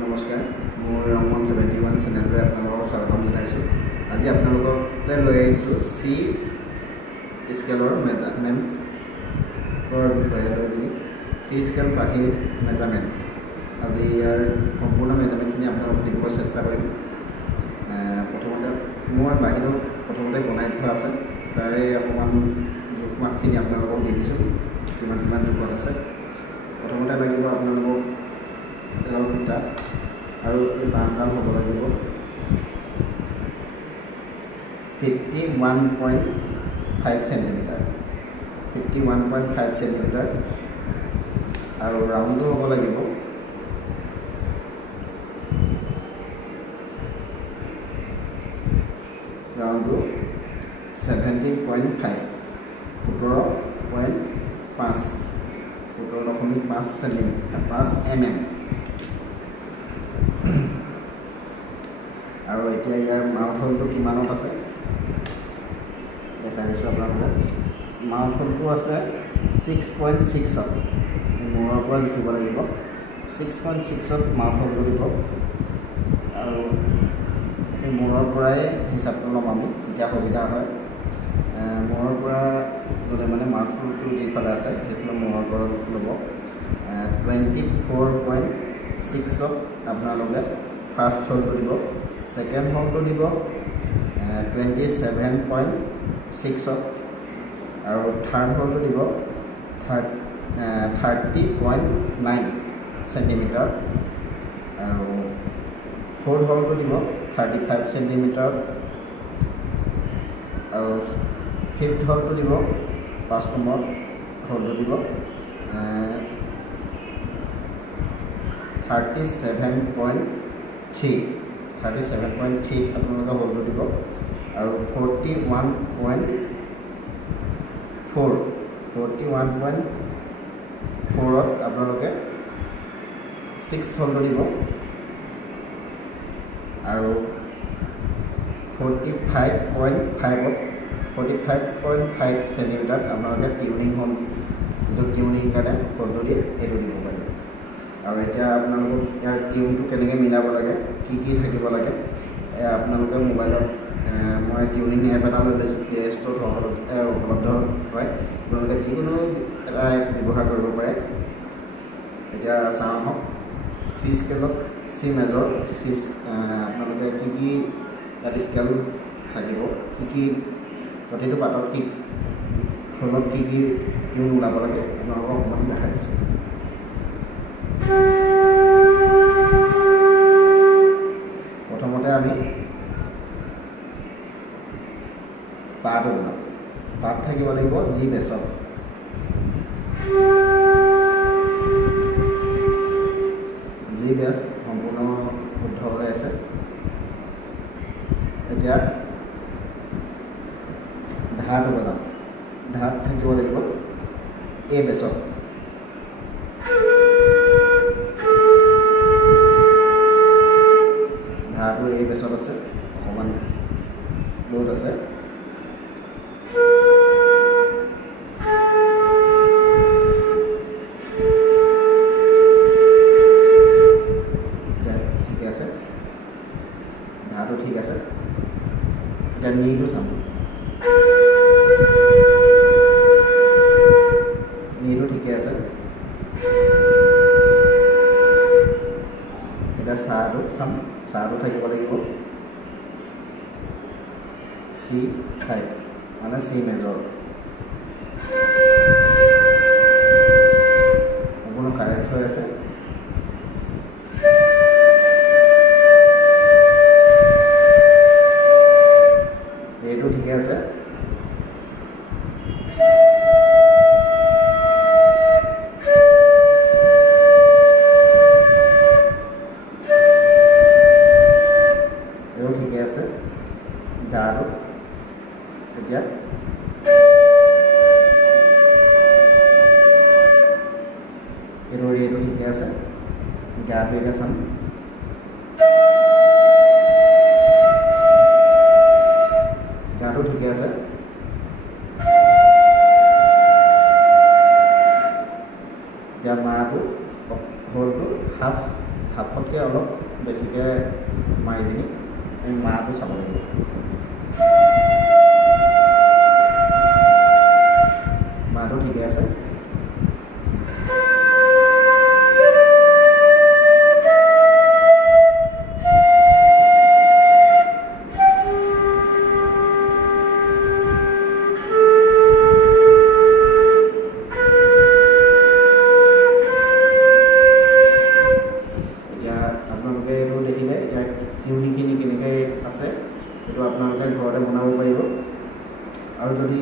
নমস্কাৰ মোৰ ৰংমন 71 চেনেললৈ আপোনালোকক স্বাগতম জনাইছোঁ। আজি আপোনালোকলৈ লৈ আহিছোঁ চি স্কেলৰ মেজাৰমেণ্টৰ বিষয়ে লৈ পিনি চি স্কেল পাখিৰ মেজাৰমেণ্ট। আজি ইয়াৰ সম্পূৰ্ণ মেজাৰমেণ্টখিনি আপোনালোকক দিবলৈ চেষ্টা কৰিম। প্ৰথমতে মোৰ বাহিৰত বনাই থোৱা আছে, তাৰে অকণমান জোখমাখখিনি আপোনালোকক দি দিছোঁ কিমান জোখত আছে। প্ৰথমতে লাগিব আপোনালোকক এডাল ফিটা আৰু এই বাঁহডাল হ'ব লাগিব 51.5 চেণ্টিমিটাৰ 51.5 চেণ্টিমিটাৰ আৰু ৰাউণ্ডটো হ'ব লাগিব ৰাউণ্ডটো 17.5 17.5 চেণ্টিমিটাৰ 5 mm। আৰু এতিয়া ইয়াৰ মাউথ হোলটো কিমানত আছে দেখাই দিছোঁ আপোনালোকক। মাউথ হোলটো আছে 6.6ত, মূৰৰ পৰা লিখিব লাগিব 6.6ত মাউথ হোলটো দিব। আৰু এই মূৰৰ পৰাই হিচাপটো ল'ম আমি, তেতিয়া সুবিধা হয়। মূৰৰ পৰা ল'লে মানে মাউথ হোলটো যিফালে আছে সেইফালে মূৰৰ পৰা ল'ব। 24.6ত আপোনালোকে ফাৰ্ষ্ট হোলটো দিব, ছেকেণ্ড হোলটো দিব 27.6ত আৰু থাৰ্ড হোলটো দিব 30.9 চেণ্টিমিটাৰ আৰু ফ'ৰ্থ হোলটো দিব 35 চেণ্টিমিটাৰ আৰু ফিফ্থ হোলটো দিব 5 নম্বৰ হোলটো দিব 37.3 আপোনালোকে হোলটো দিব আৰু 41.4ত আপোনালোকে 6 হোলটো দিব আৰু 45.5 চেণ্টিমিটাৰত আপোনালোকে টিউনিং হোল, যিটো টিউনিং কাৰণে হোলটো দিয়ে সেইটো দিব পাৰিব। আৰু এতিয়া আপোনালোকক ইয়াৰ টিউনটো কেনেকৈ মিলাব লাগে, কি থাকিব লাগে, আপোনালোকে মোবাইলত মই টিউনিং এপ এটা লৈ লৈছোঁ, প্লে ষ্ট'ৰত উপলব্ধ হয়। আপোনালোকে যিকোনো এটা এপ ব্যৱহাৰ কৰিব পাৰে। এতিয়া চাওঁ আহক চি স্কেলত চি মেজৰ আপোনালোকে কি তাত স্কেল থাকিব, কি প্ৰতিটো পাতত কি হোলত কি টিউন ওলাব লাগে আপোনালোকক অকণমান দেখাই দিছোঁ। প্ৰথমতে আমি পাত ওলাম, পাত থাকিব লাগিব জি বেছত। জি বেছ সম্পূৰ্ণ শুদ্ধ হৈ আছে। এতিয়া ধাত ওলাম, ধাত থাকিব লাগিব এ বেছত। ধাটো এই বেছত আছে, অকণমান লোড আছে। ঠিকে আছে, ধাটো ঠিক আছে। এতিয়া নিটো চাম, নিটো ঠিকে আছে। এতিয়া চাহটো চাম, চাহটো থাকিব লাগিব C5 মানে চি মেজৰ। সম্পূৰ্ণ কাৰেক্ট হৈ আছে। এইটো ঠিকে আছে। এইটো ঠিকে আছে। গাটো এতিয়া এইটো ঠিকে আছে। গাটো এতিয়া চাম, গাটো ঠিকে আছে। এতিয়া মাটো হোলটো হাফ হাফতকৈ অলপ বেছিকৈ মাৰি পিনি আমি মাৰটো চাব লাগিব। মাৰটো ঠিকে আছে। আপোনালোকে এইটো দেখিলে এতিয়া টিউনিংখিনি কেনেকৈ আছে সেইটো আপোনালোকে ঘৰতে বনাব পাৰিব। আৰু যদি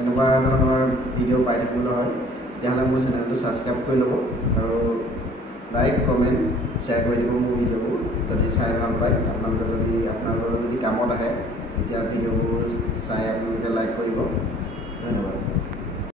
এনেকুৱা ধৰণৰ ভিডিঅ' পাই থাকিবলৈ হয় তেতিয়াহ'লে মোৰ চেনেলটো ছাবস্ক্ৰাইব কৰি ল'ব আৰু লাইক কমেণ্ট শ্বেয়াৰ কৰি দিব মোৰ ভিডিঅ'বোৰ যদি চাই ভাল পায়। আপোনালোকৰ যদি কামত আহে তেতিয়া ভিডিঅ'বোৰ চাই আপোনালোকে লাইক কৰিব। ধন্যবাদ।